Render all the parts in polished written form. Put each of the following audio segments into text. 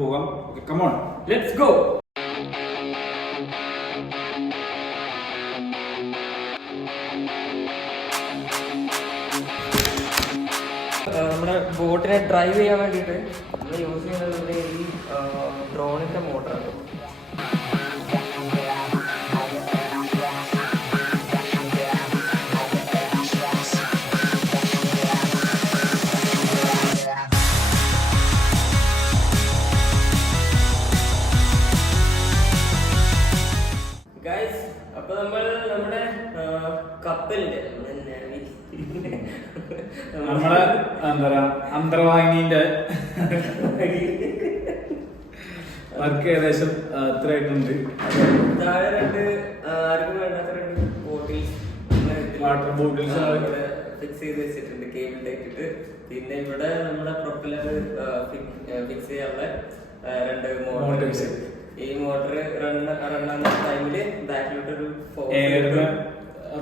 പോകാം. Come on, let's go. നമ്മുടെ ബോട്ടിനെ drive ചെയ്യാൻ വേണ്ടിയിട്ട് നമ്മൾ യൂസ് ചെയ്യുന്നത് ഈ ഡ്രോണിൻ്റെ മോട്ടറാണ്. ഗൈസ്, അപ്പൊ നമ്മൾ നമ്മുടെ കപ്പലിന്റെ നമ്മളെ എന്താ പറയാ അന്തർവാഹിനിന്റെ വർക്ക് ഏകദേശം എത്ര ആയിട്ടുണ്ട്? താഴെ രണ്ട് ആർക്കും വേണ്ടാത്ത രണ്ട് ബോട്ടിൽസ് വാട്ടർ ബോട്ടിൽസ് ഫിക്സ് ചെയ്ത് വെച്ചിട്ടുണ്ട്, കേബിൾ ഇട്ടിട്ട്. പിന്നെ ഇവിടെ നമ്മുടെ പ്രൊപ്പലർ ഫിക്സ് ചെയ്യാനുള്ള രണ്ട് മോട്ടോർസ്. ഈ മോട്ടർ റണ്ണാകുന്ന ടൈമില് ബാക്കിലോട്ടൊരു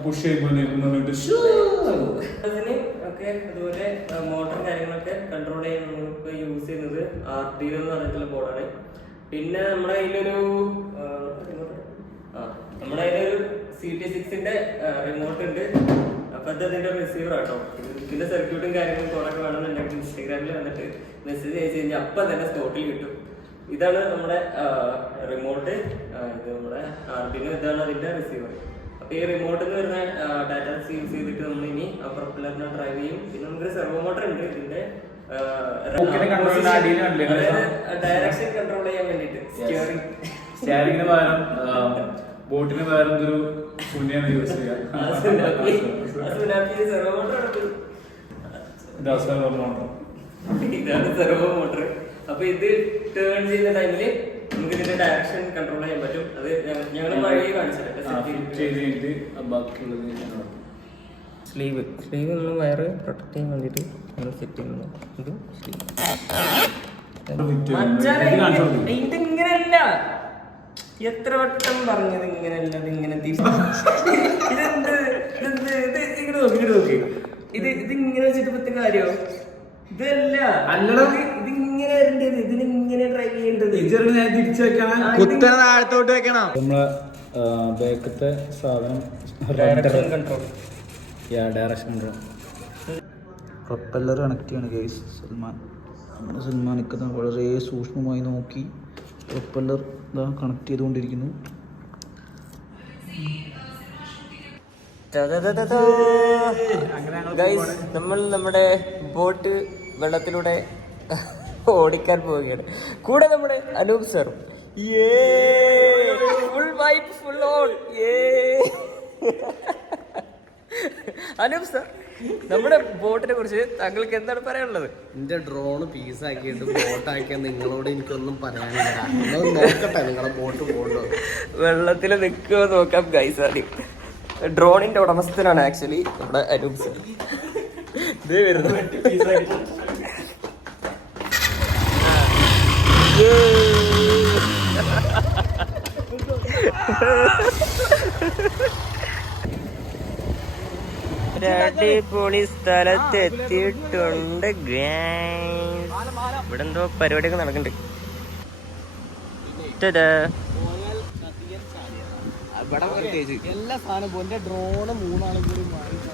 പുഷ് ചെയ്യുമ്പോൾ ഒക്കെ അതുപോലെ മോട്ടറും കാര്യങ്ങളൊക്കെ കൺട്രോൾ ചെയ്യാൻ നമ്മളിപ്പോ യൂസ് ചെയ്യുന്നത് RTO എന്ന് പറഞ്ഞിട്ടുള്ള ബോർഡാണ്. പിന്നെ നമ്മുടെ കയ്യിലൊരു CT6ന്റെ റിമോട്ട് ഉണ്ട്. അപ്പൊ അത് അതിന്റെ റിസീവർ ആട്ടോ. ഇതിന്റെ സർക്യൂട്ടും കാര്യങ്ങളും കോഡൊക്കെ വേണമെന്നുണ്ടെങ്കിൽ ഇൻസ്റ്റാഗ്രാമിൽ വന്നിട്ട് മെസ്സേജ് അയച്ചു കഴിഞ്ഞാൽ അപ്പൊ തന്നെ സ്പോട്ടിൽ കിട്ടും. ഇതാണ് നമ്മുടെ റിമോട്ട്, ഇത് നമ്മുടെ RTO, ഇതാണ് അതിന്റെ റിസീവർ. അപ്പൊ ഈ റിമോട്ടിൽ നിന്ന് വരുന്ന ഡാറ്റാസ് യൂസ് ചെയ്തിട്ട് നമ്മൾ ഇനി ആ പ്രൊപ്പലറിനെ ഡ്രൈവ് ചെയ്യും. പിന്നെ നമുക്കൊരു സെർവോ മോട്ടർ ഉണ്ട് ഇതിന്റെ ഡയറക്ഷൻ കൺട്രോൾ ചെയ്യാൻ വേണ്ടിട്ട്. സ്റ്റിയറിംഗിന് പകരം ബോട്ടിന് പകരം എന്തൊരു ശൂന്യാണ് യൂസ് ചെയ്യാം. ഇതാണ് സെർവോ മോട്ടർ. അപ്പൊ ഇത് ടേൺ ചെയ്യുന്ന ടൈമില് നമുക്ക് ഇതിന്റെ ഡയറക്ഷൻ കൺട്രോൾ ചെയ്യാൻ പറ്റും. അത് ഞങ്ങൾ വഴി കാണിച്ചിട്ടുണ്ട്. സ്ലീവ് നമ്മൾ വയറ് പ്രൊട്ടക്ട് ചെയ്യാൻ വേണ്ടിട്ട് നമ്മൾ സെറ്റ് ചെയ്യുന്നു. ഇതിങ്ങനല്ല, എത്ര വട്ടം പറഞ്ഞത് ഇങ്ങനെയല്ല, ഇത് ഇങ്ങനെ ഇതിങ്ങനെ വെച്ചിട്ട് പറ്റുന്ന കാര്യോ? ഇതല്ല, ഇതിങ്ങനെ വരേണ്ടത്, ഇതിനിങ്ങനെ ഡ്രൈവ് ചെയ്യേണ്ടത്. താഴത്തോട്ട് വെക്കണം. നമ്മളെ ബാക്കത്തെ സാധനം direction control. Direction control. Propeller connect ചെയ്യാണ് ഗൈസ്. സൽമാനിക്ക് വളരെ സൂക്ഷ്മമായി നോക്കി പ്രൊപ്പല്ലർ കണക്ട് ചെയ്തുകൊണ്ടിരിക്കുന്നു. നമ്മൾ നമ്മുടെ ബോട്ട് വെള്ളത്തിലൂടെ ഓടിക്കാൻ പോവുകയാണ്. കൂടെ നമ്മുടെ Anoop sir. Full vibe, full on. Anoop sir, നമ്മുടെ ബോട്ടിനെ കുറിച്ച് താങ്കൾക്ക് എന്താണ് പറയാനുള്ളത്? എന്റെ ഡ്രോണ് പീസാക്കിയിട്ട് ബോട്ടാക്കിയാൽ നിങ്ങളോട് എനിക്കൊന്നും പറയാനില്ല. നോക്കട്ടെ നിങ്ങളെ ബോട്ട് പോകണ്ടോ. വെള്ളത്തിൽ നിൽക്കുമോ നോക്കാം ഗൈസ്. ആദ്യം ഡ്രോണിന്റെ ഉടമസ്ഥനാണ് ആക്ച്വലി നമ്മുടെ അനൂപ് സർ. ഇത് വരുന്നു അടിപൊളി സ്ഥലത്ത് എത്തിയിട്ടുണ്ട്. ഇവിടെ എന്തോ പരിപാടിയൊക്കെ നടക്കുന്നുണ്ട്. എല്ലാ സാധനവും എന്റെ ഡ്രോണ് 3 ആളും കൂടി 2000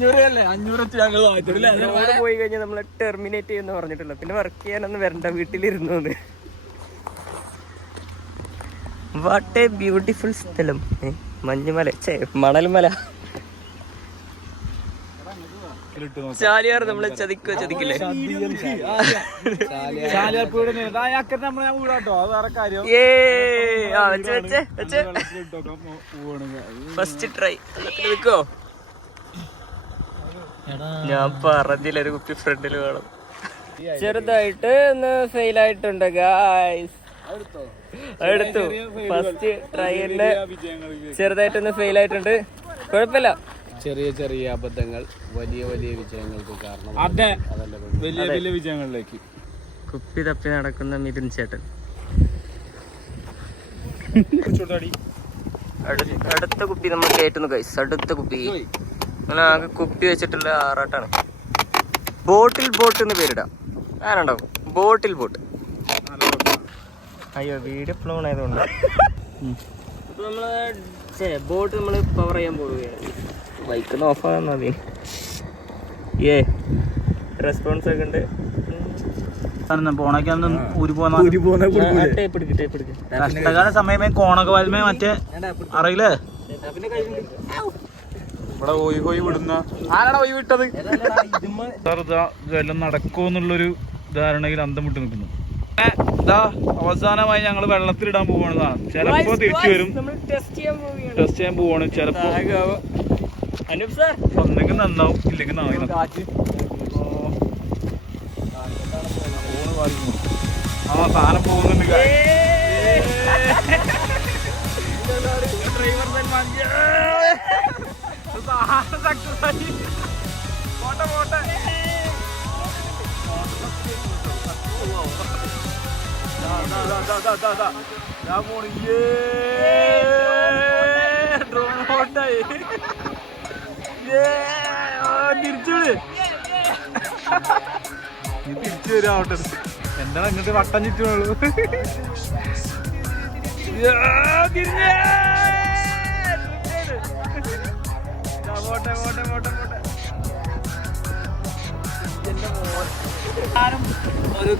ഡ്രോണല്ലേ, 500 വെച്ച് പോയി കഴിഞ്ഞാൽ നമ്മളെ ടെർമിനേറ്റ് ചെയ്യുന്ന പറഞ്ഞിട്ടില്ല. പിന്നെ വർക്ക് ചെയ്യാനൊന്നും വരണ്ട, വീട്ടിലിരുന്നു. വാട്ട് എ ബ്യൂട്ടിഫുൾ സ്ഥലം. മഞ്ഞുമല, മണൽമല. ചാലിയാർ നമ്മളെ ചതിക്കില്ലേ? First try നിൽക്കോ? ഞാൻ പറഞ്ഞില്ല ഒരു കുപ്പി ഫ്രണ്ടിൽ വേണം. ചെറുതായിട്ട് ഒന്ന് ഫെയിൽ ആയിട്ടുണ്ട് ഗായ്സ്. എടുത്തു ഫസ്റ്റ് ട്രൈന്റെ ചെറുതായിട്ടൊന്ന് ഫെയിൽ ആയിട്ടുണ്ട്. കുഴപ്പമില്ല, ചെറിയ ചെറിയ അബദ്ധങ്ങൾ വലിയ വലിയ വിജയങ്ങൾക്ക് കാരണം. അതെ, വലിയ വലിയ വിജയങ്ങളിലേക്ക്. കുപ്പി തപ്പി നടക്കുന്ന മിഥുൻ ചേട്ടൻ. അടുത്ത കുപ്പി നമ്മൾ കയറ്റുന്നു ഗൈസ്. അടുത്ത കുപ്പി അങ്ങനെ ആകെ കുപ്പി വെച്ചിട്ടുള്ള ആറാട്ടാണ്. ബോട്ടിൽ ബോട്ട് എന്ന് പേരിടാം. ആരുണ്ടാവും ബോട്ടിൽ ബോട്ട്. അയ്യോ വീഡിയോ ഫ്ലോൺ ആയതുകൊണ്ട് ഇപ്പൊ നമ്മള് ബോട്ട് നമ്മൾ പവർ ചെയ്യാൻ പോവുകയാണ്. ബൈക്കൊന്ന് ഓഫ് ആകാൻ മതി. റെസ്പോൺസ് ഒക്കെ ഉണ്ട്. കഷ്ടകാല സമയമേ കോണൊക്കെ വലുമേ മറ്റേ അറിയില്ലേ ഇവിടെ ഒയ് വിടുന്ന ആരാണ് ഒയ് വിട്ടത്? ഇതെല്ലാം നടക്കുമെന്നുള്ളൊരു ധാരണയിൽ അന്തം വിട്ട് നിൽക്കുന്നു. ഇതാ അവസാനമായി ഞങ്ങൾ വെള്ളത്തിലിടാൻ പോവാണ്. ചിലപ്പോ തിരിച്ചു വരും. ടെസ്റ്റ് ചെയ്യാൻ പോവാണ്. ചിലപ്പോ ഒന്നെങ്കിൽ നന്നാവും, ഇല്ലെങ്കിൽ നായി. ആ സാധനം പോകുന്നുണ്ട്. തിരിച്ചു വരാവട്ടെ. എന്താണ് ഇങ്ങോട്ട് വട്ടം ചുറ്റുള്ളൂ. ഒരു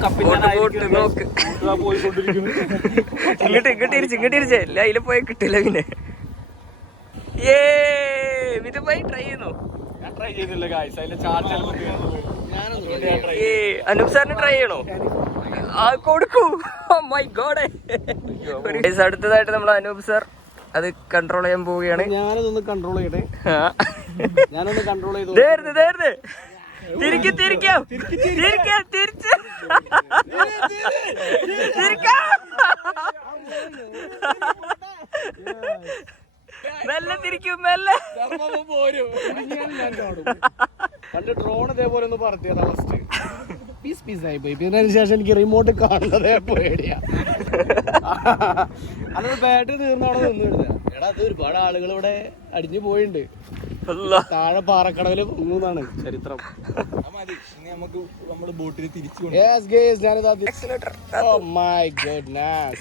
ഇങ്ങോട്ടിരിച്ചേ അതിൽ പോയി കിട്ടില്ല. പിന്നെ ട്രൈ ചെയ്യുന്നു. ഞാൻ ട്രൈ ചെയ്തില്ല ഗായ്സ്. അതിന്റെ ചാർജ് അനൂപ് സാറിന് ട്രൈ ചെയ്യണോ? കൊടുക്കൂ. My God. അടുത്തതായിട്ട് നമ്മൾ അനൂപ് സാർ അത് കൺട്രോൾ ചെയ്യാൻ പോവുകയാണ്. ഞാനതൊന്ന് കൺട്രോൾ ചെയ്യട്ടെ. ഞാനൊന്ന് കൺട്രോൾ ചെയ്തു. തിരിക്കാം. മെല്ലെ തിരിക്കും, മെല്ലെ. പണ്ട് ഡ്രോൺ ഇതേപോലെ ഒന്ന് പറത്തിയതാ. ഫസ്റ്റ് പീസ് ആയി പോയി. പിന്നെ അതിന് ശേഷം എനിക്ക് റിമോട്ട് കാണുന്നതേ പേടിയാ. അതൊരു ബാറ്ററി തീർന്നാണോ നിന്ന് വിടുന്നത്. എടാ അത് ഒരുപാട് ആളുകൾ ഇവിടെ അടിഞ്ഞു പോയിട്ടുണ്ട്. താഴെ പാറക്കടവില് പൊങ്ങുന്നാണ് ചരിത്രം. നമ്മുടെ ബോട്ടിൽ തിരിച്ചു. Oh my goodness.